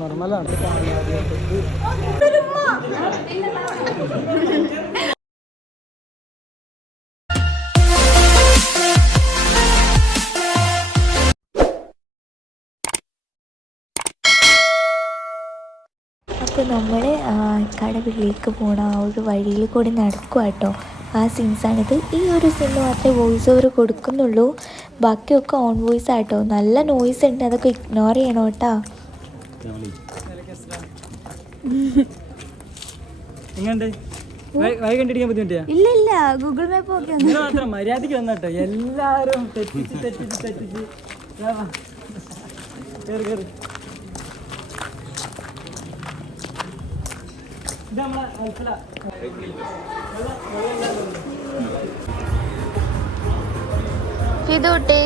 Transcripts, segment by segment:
നോർമലാണ്. അപ്പോൾ നമ്മൾ കടവിലേക്ക് പോകണ ആ ഒരു വഴിയിൽ കൂടി നടക്കുക കേട്ടോ. ആ സീൻസാണിത്. ഈ ഒരു സീൻ മാത്രമേ വോയിസ് ഓവർ കൊടുക്കുന്നുള്ളൂ, ബാക്കിയൊക്കെ ഓൺ വോയിസ് ആട്ടോ. നല്ല നോയ്സ് ഉണ്ട്, അതൊക്കെ ഇഗ്നോർ ചെയ്യണം കേട്ടോ. ഇല്ല ഇല്ല, ഗൂഗിൾ മാപ്പ് ഒക്കെ മര്യാദക്ക് വന്നോട്ടോ. എല്ലാരും തെറ്റിച്ച് ഇതോട്ടെ.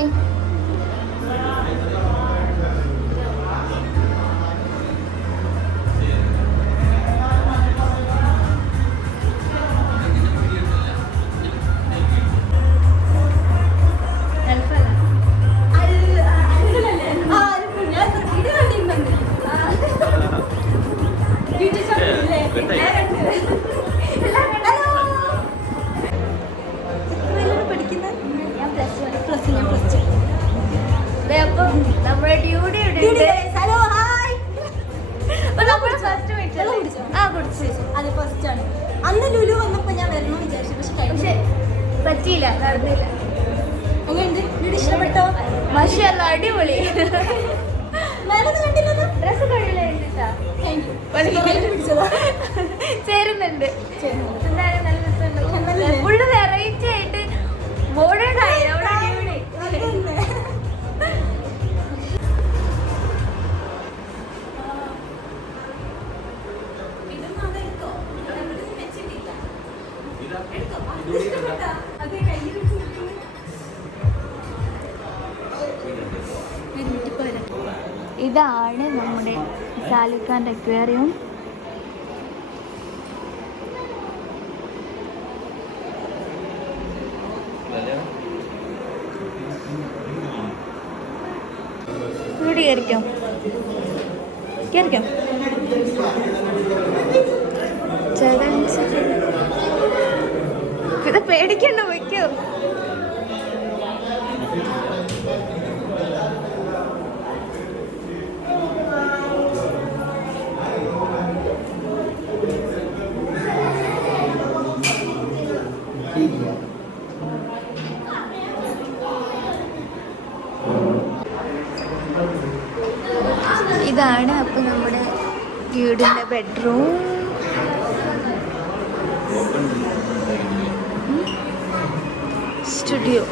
നമ്മുടെ ഡ്യൂട്ടി അത് ഫസ്റ്റ് ആണ്. അന്ന് ലുലു വന്നപ്പോ ഞാൻ വരണമെന്ന് വിചാരിച്ചു, പക്ഷെ പറ്റിയില്ല, നടന്നില്ല. ലുലു ഇഷ്ടപ്പെട്ടോ? മാഷാ അല്ലാ, അടിപൊളി. ഡ്രസ് ചേരുന്നുണ്ട്. എന്തായാലും നല്ല രസമുണ്ട്. ഫുള്ള് വെറൈറ്റി ആയിട്ട് മോഡേൺ ആയി നമ്മുടെ അടിപൊളി. ഇതാണ് നമ്മുടെ സാലിഖ്കാന്റെ അക്വേറിയം. ഇവിടെ കയറിക്കോ, കയറിക്കോ. ഇത് പേടിക്കണ്ട, വയ്ക്കോ. ഇതാണ് അപ്പോൾ നമ്മുടെ വീടിൻ്റെ ബെഡ്റൂം. സ്റ്റുഡിയോ.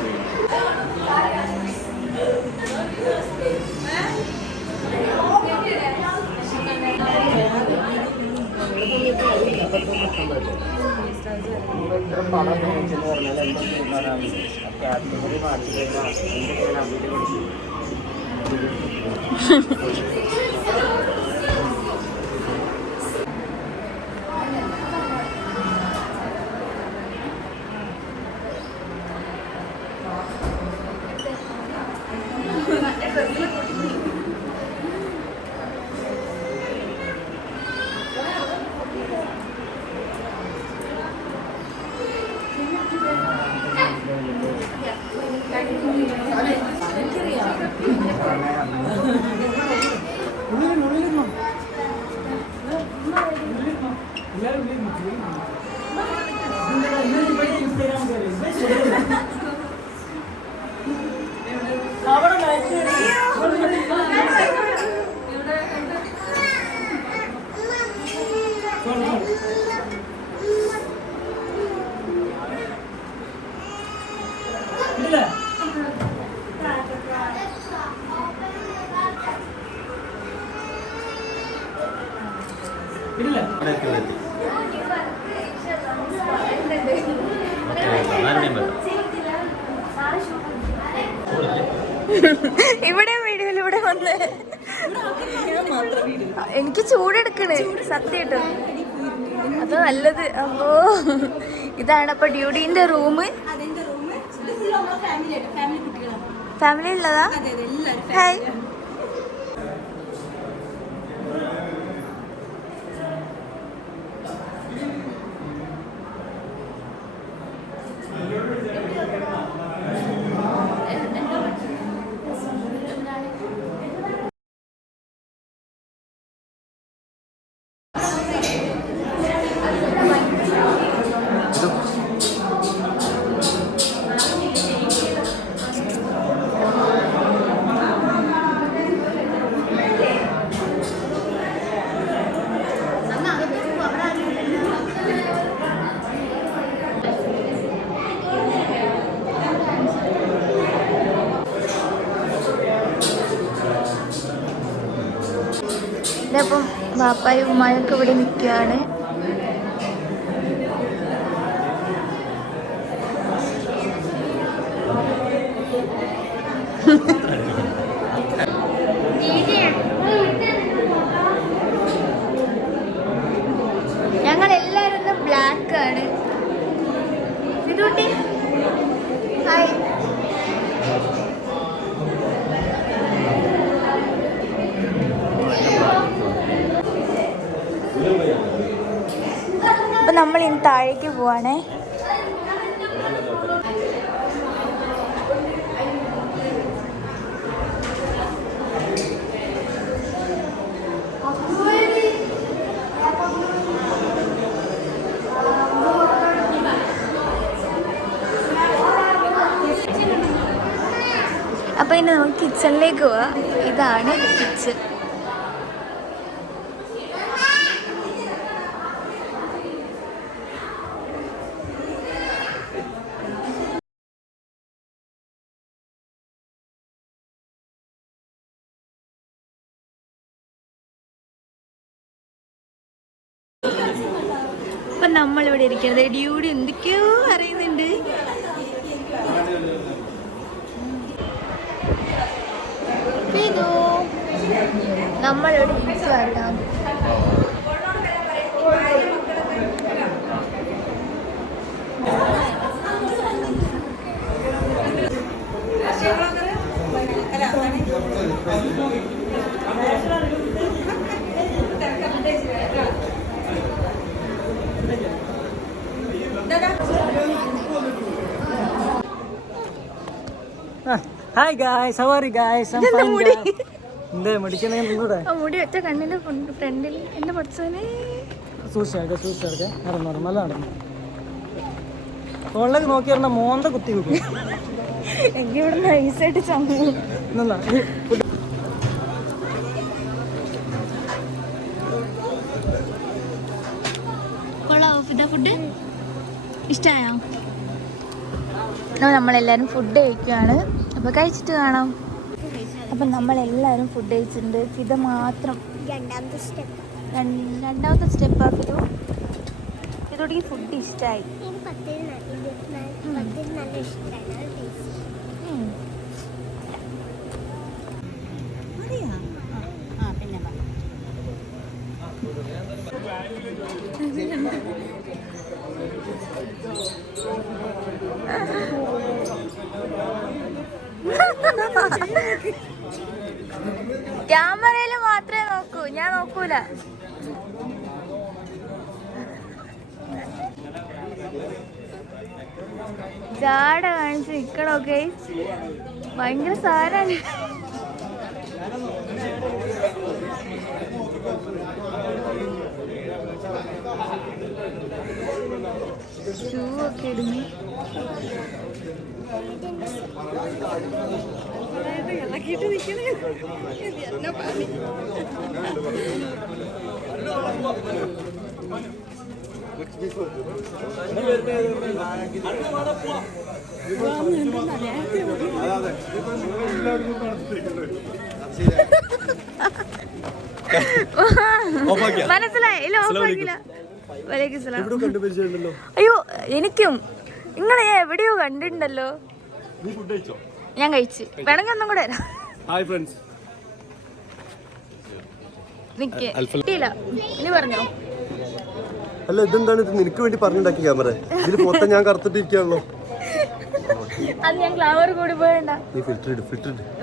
ഇവിടെ വീഡിയോയിൽ ഇവിടെ വന്ന് എനിക്ക് ചൂടെടുക്കണേ സത്യമായിട്ട്, അത് നല്ലത്. അപ്പോ ഇതാണ് അപ്പൊ ഡ്യൂഡിന്റെ റൂം. ഫാമിലി ഉള്ളതാ? ഇതപ്പം വാപ്പായും ഉമ്മായൊക്കെ ഇവിടെ നിൽക്കുകയാണ്. ഞങ്ങളെല്ലാവരും ഒന്ന് ബ്ലാക്ക് ആണ്. ഇതൂട്ടി ഹായ്. അപ്പം നമ്മൾ ഇനി താഴേക്ക് പോവാണേ. അപ്പോൾ ഇനി നമുക്ക് കിച്ചണിലേക്ക് പോവാം. ഇതാണ് കിച്ചൺ. അപ്പം നമ്മളിവിടെ ഇരിക്കുന്നത് ഡ്യൂടി എന്തൊക്കെയോ അറിയുന്നുണ്ട്. നമ്മളിവിടെ ഇരിക്കുകയാട്ടോ. Hi guys, how are you guys? I am fine. എന്താ മുടിക്കണേ? മുടി ഒറ്റ കണ്ണിന്റെ ഫ്രണ്ടിൽ എന്നെ പഠിച്ചവനെ സൂക്ഷിച്ചെടുക്കെ നടന്നു നല്ല നടന്നു. ഫോണിലേക്ക് നോക്കി പറഞ്ഞ മോന്ത കുത്തി വെക്കും. എനിക്ക് ഇവിടെ നൈസായിട്ട് ചമ്മു. ഫുഡ് ഇഷ്ടമായോ? നമ്മളെല്ലാവരും ഫുഡ് കഴിക്കുകയാണ്. അപ്പോൾ കഴിച്ചിട്ട് കാണാം. അപ്പം നമ്മളെല്ലാവരും ഫുഡ് കഴിച്ചിട്ടുണ്ട്. ഫിദ മാത്രം രണ്ടാമത്തെ സ്റ്റെപ്പ് ആക്കിട്ടു. ഇതോടെ ഈ ഫുഡ് ഇഷ്ടമായി. ക്യാമറയിൽ മാത്രമേ നോക്കൂ, ഞാൻ നോക്കൂല. ജാട കാണിച്ച് നിക്കണോ ഗൈസ്? ഭയങ്കര സാരാണ്. ഷൂ ഒക്കെ ഇടുന്നു. ഇളക്കിട്ട് നിൽക്കണേ. മനസ്സിലായില്ല? അയ്യോ, എനിക്കും നിങ്ങളെ ഞാൻ എവിടെയോ കണ്ടിട്ടുണ്ടല്ലോ. ഞാൻ കഴിച്ചു. വേണമെങ്കിൽ ഒന്നും കൂടെ കിട്ടിയില്ല. ഇനി പറഞ്ഞോ? അല്ല, ഇതെന്താണ് ഇത്? നിനക്ക് വേണ്ടി പറഞ്ഞിട്ടുണ്ടാക്കി ക്യാമറ. ഇതിൽ മൊത്തം ഞാൻ കറുത്തിട്ടിരിക്കാണല്ലോ. അത് ഞാൻ ക്ലവർ കൂടി പോയണ്ട.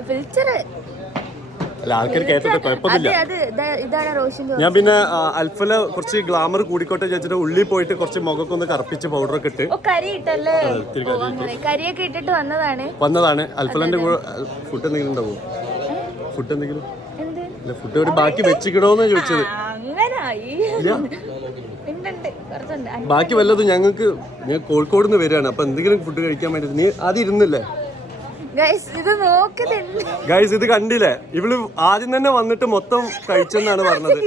ഫിൽറ്റർ അല്ല, ആൾക്കാർ കേട്ടത് കുഴപ്പമില്ല. ഞാൻ പിന്നെ അൽഫല കുറച്ച് ഗ്ലാമർ കൂടിക്കോട്ടെ ചോദിച്ചിട്ട് ഉള്ളിൽ പോയിട്ട് കുറച്ച് മുഖമൊക്കെ ഒന്ന് കറുപ്പിച്ച് പൗഡറൊക്കെ ഇട്ട് കരിയൊക്കെ ഇട്ടിട്ട് വന്നതാണ്. അൽഫലന്റെ ഫുഡ് എന്തെങ്കിലും ഉണ്ടാവോ? ഫുഡ് എന്തെങ്കിലും ഫുഡ് ഒരു ബാക്കി വെച്ചിക്കണോന്ന് ചോദിച്ചത്. ബാക്കി വല്ലതും ഞങ്ങൾക്ക്, ഞാൻ കോഴിക്കോട് നിന്ന് വരികയാണ്. അപ്പൊ എന്തെങ്കിലും ഫുഡ് കഴിക്കാൻ വേണ്ടി നീ ആദ്യം ഇരുന്നില്ലേ? ഗൈസ്, ഇത് കണ്ടില്ലേ? ഇവള് ആദ്യം തന്നെ വന്നിട്ട് മൊത്തം കഴിച്ചെന്നാണ് പറഞ്ഞത്.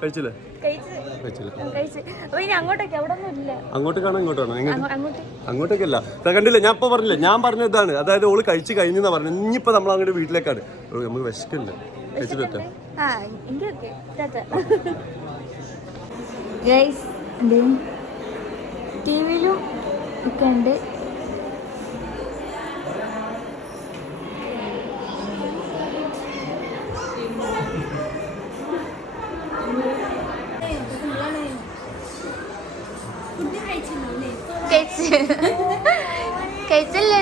കഴിച്ചില്ലേ? അങ്ങോട്ടേക്കാണോ ഇങ്ങോട്ടാണോ? അങ്ങോട്ടേക്കല്ല. കണ്ടില്ലേ? ഞാൻ ഇപ്പൊ പറഞ്ഞില്ലേ, ഞാൻ പറഞ്ഞ ഇതാണ്. അതായത് ഓള് കഴിച്ചു കഴിഞ്ഞെന്നാ പറഞ്ഞത്. ഇനിയിപ്പോ നമ്മൾ അങ്ങോട്ട് വീട്ടിലേക്കാണ്. നമുക്ക് വിശക്കില്ല. കഴിച്ചിട്ട് ആ എങ്കിൽ ഓക്കെ ഗൈസ് എന്ത് ടി വിയിലും ഒക്കെ ഉണ്ട്. കഴിച്ചല്ലേ